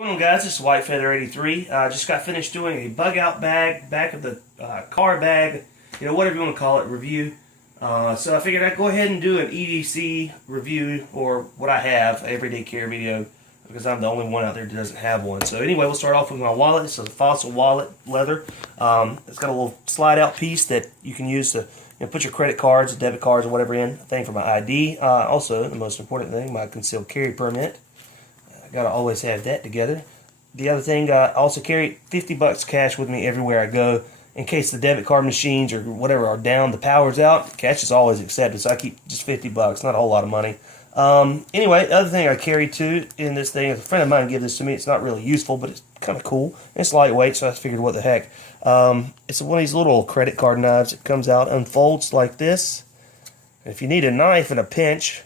What's going on, guys? This is White Feather 83. I just got finished doing a bug out bag, back of the car bag, whatever you want to call it, review. So I figured I'd go ahead and do an EDC review, or what I have, everyday carry video, because I'm the only one out there that doesn't have one. So anyway, we'll start off with my wallet. This is a Fossil wallet, leather. It's got a little slide out piece that you can use to put your credit cards, debit cards, or whatever in. A thing for my ID. Also, the most important thing, my concealed carry permit. Gotta always have that together. The other thing, I also carry $50 cash with me everywhere I go, in case the debit card machines or whatever are down, the power's out. Cash is always accepted, so I keep just $50, not a whole lot of money. Anyway, the other thing I carry too in this thing, a friend of mine gave this to me. It's not really useful, but it's kind of cool. It's lightweight, so I figured, what the heck. It's one of these little credit card knives. It comes out, unfolds like this. If you need a knife in a pinch,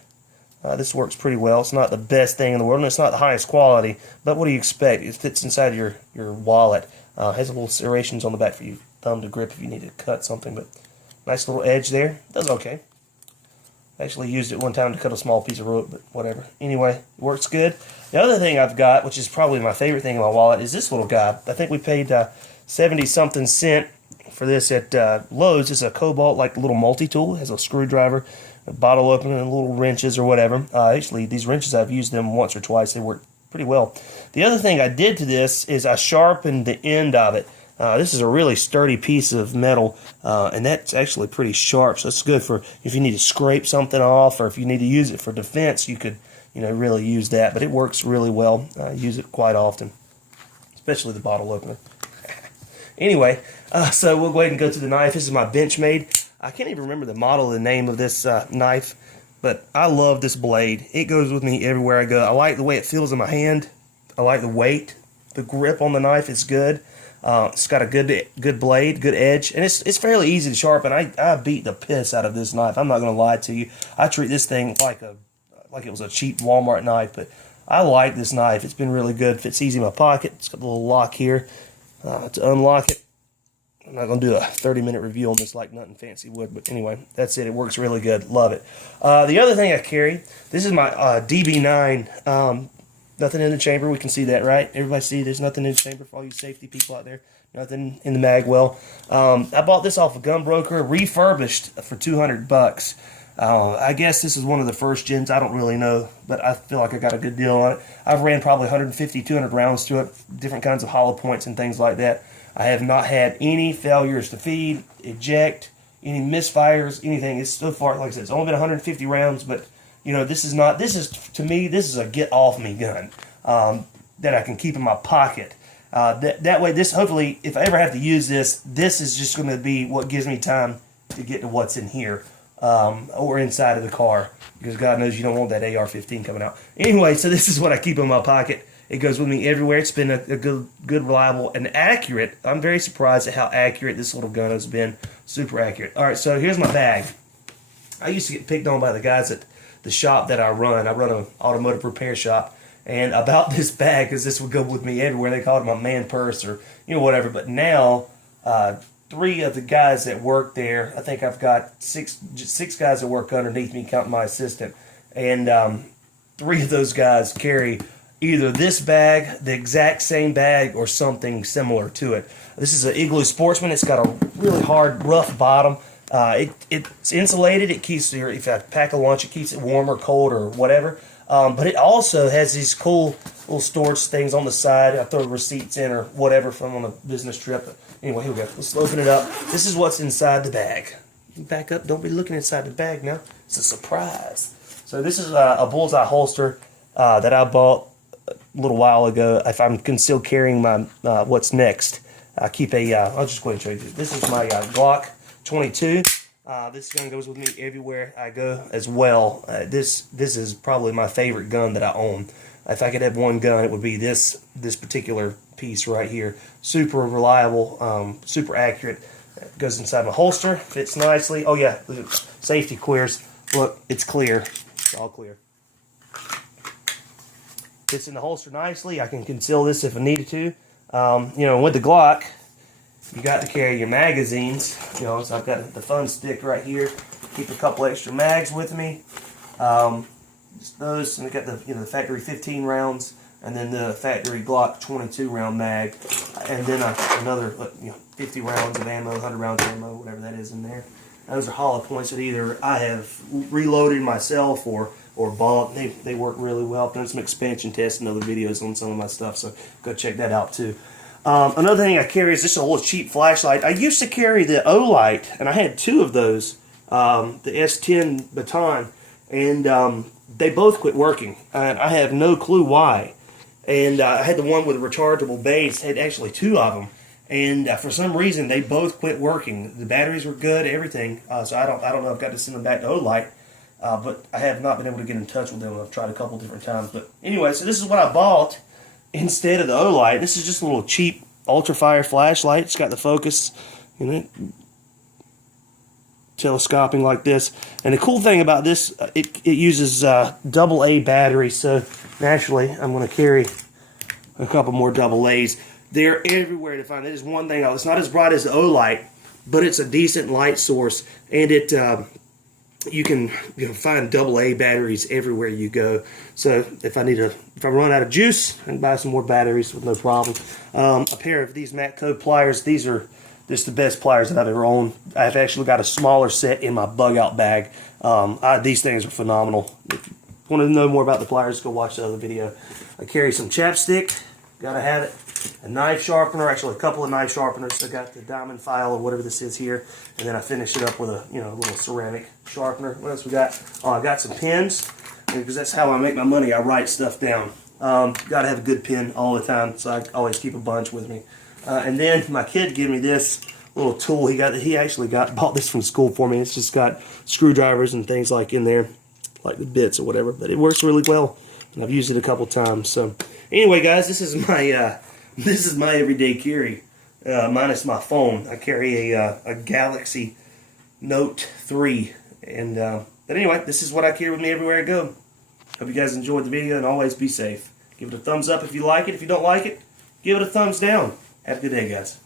this works pretty well. It's not the best thing in the world, and it's not the highest quality, but what do you expect? It fits inside your wallet. Has a little serrations on the back for your thumb to grip if you need to cut something, but nice little edge there. Does okay. I actually used it one time to cut a small piece of rope, but whatever. Anyway, it works good. The other thing I've got, which is probably my favorite thing in my wallet, is this little guy. I think we paid 70-something cents for this at Lowe's. It's a Cobalt, like, little multi-tool. It has a screwdriver, a bottle opener, and little wrenches or whatever. Actually, these wrenches, I've used them once or twice. They work pretty well. The other thing I did to this is I sharpened the end of it. This is a really sturdy piece of metal, and that's actually pretty sharp, so it's good for if you need to scrape something off, or if you need to use it for defense, you could really use that. But it works really well. I use it quite often, especially the bottle opener. Anyway, so we'll go ahead and go to the knife. This is my Benchmade. I can't even remember the model, the name of this knife, but I love this blade. It goes with me everywhere I go. I like the way it feels in my hand. I like the weight. The grip on the knife is good. It's got a good blade, good edge, and it's fairly easy to sharpen. I beat the piss out of this knife. I'm not going to lie to you. I treat this thing like it was a cheap Walmart knife, but I like this knife. It's been really good. Fits easy in my pocket. It's got a little lock here to unlock it. I'm not going to do a 30-minute review on this like nothing fancy would, but anyway, that's it. It works really good. Love it. The other thing I carry, this is my DB9. Nothing in the chamber. We can see that, right? Everybody see there's nothing in the chamber for all you safety people out there. Nothing in the mag well. I bought this off a gun broker, refurbished for $200. I guess this is one of the first gens. I don't really know, but I feel like I got a good deal on it. I've ran probably 150, 200 rounds to it, different kinds of hollow points and things like that. I have not had any failures to feed, eject, any misfires, anything. It's so far, like I said, it's only been 150 rounds, but this is to me, this is a get off me gun that I can keep in my pocket. That way, hopefully, if I ever have to use this is just going to be what gives me time to get to what's in here or inside of the car, because God knows you don't want that AR-15 coming out. Anyway, so this is what I keep in my pocket. It goes with me everywhere. It's been a good, reliable, and accurate. I'm very surprised at how accurate this little gun has been. Super accurate. All right, so here's my bag. I used to get picked on by the guys at the shop that I run. I run an automotive repair shop, and about this bag, because this would go with me everywhere. They called it my man purse, or whatever. But now, 3 of the guys that work there, I think I've got six guys that work underneath me, counting my assistant, and 3 of those guys carry either this bag, the exact same bag, or something similar to it. This is an Igloo Sportsman. It's got a really hard, rough bottom. It's insulated. It keeps if I pack a lunch, it keeps it warm or cold or whatever. But it also has these cool little storage things on the side. I throw receipts in or whatever from on a business trip. But anyway, here we go. Let's open it up. This is what's inside the bag. Back up. Don't be looking inside the bag now. It's a surprise. So this is a bullseye holster that I bought a little while ago. If I'm concealed carrying my what's next, I keep a. I'll just go ahead and show you. This is my Glock 22. This gun goes with me everywhere I go as well. This is probably my favorite gun that I own. If I could have one gun, it would be this particular piece right here. Super reliable, super accurate. It goes inside my holster, fits nicely. Oh yeah, safety clears. Look, it's clear. It's all clear. Fits in the holster nicely. I can conceal this if I needed to. With the Glock, you got to carry your magazines. So I've got the fun stick right here. Keep a couple extra mags with me. Just those, and I got the factory 15 rounds, and then the factory Glock 22 round mag, and then another 50 rounds of ammo, 100 rounds of ammo, whatever that is in there. Those are hollow points that either I have reloaded myself or bought. They work really well. I've done some expansion tests and other videos on some of my stuff, so go check that out too. Another thing I carry is just a little cheap flashlight. I used to carry the O-Light, and I had 2 of those, the S10 Baton, and they both quit working. And I have no clue why. And I had the one with a rechargeable base, had actually 2 of them. And for some reason, they both quit working. The batteries were good, everything. So I don't know if I've got to send them back to O-Light. But I have not been able to get in touch with them. I've tried a couple different times. But anyway, so this is what I bought instead of the O-Light. This is just a little cheap ultrafire flashlight. It's got the focus, telescoping like this. And the cool thing about this, it uses AA batteries. So naturally, I'm going to carry a couple more AA's. They're everywhere to find. That is one thing. It's not as bright as the O-Light, but it's a decent light source, and it you can find AA batteries everywhere you go. So if I run out of juice, I can buy some more batteries with no problem. A pair of these Matco pliers. These are just the best pliers that I've ever owned. I've actually got a smaller set in my bug out bag. These things are phenomenal. If you want to know more about the pliers, go watch the other video. I carry some chapstick. Gotta have it. A knife sharpener, actually a couple of knife sharpeners. I got the diamond file or whatever this is here, and then I finish it up with a little ceramic sharpener. What else we got? Oh, I got some pens, because that's how I make my money. I write stuff down. Gotta have a good pen all the time, so I always keep a bunch with me. And then my kid gave me this little tool. He actually bought this from school for me. It's just got screwdrivers and things like in there, like the bits or whatever. But it works really well, and I've used it a couple times. So anyway, guys, this is my everyday carry, minus my phone. I carry a Galaxy Note 3, and but anyway, this is what I carry with me everywhere I go. Hope you guys enjoyed the video, and always be safe. Give it a thumbs up if you like it. If you don't like it, give it a thumbs down. Have a good day, guys.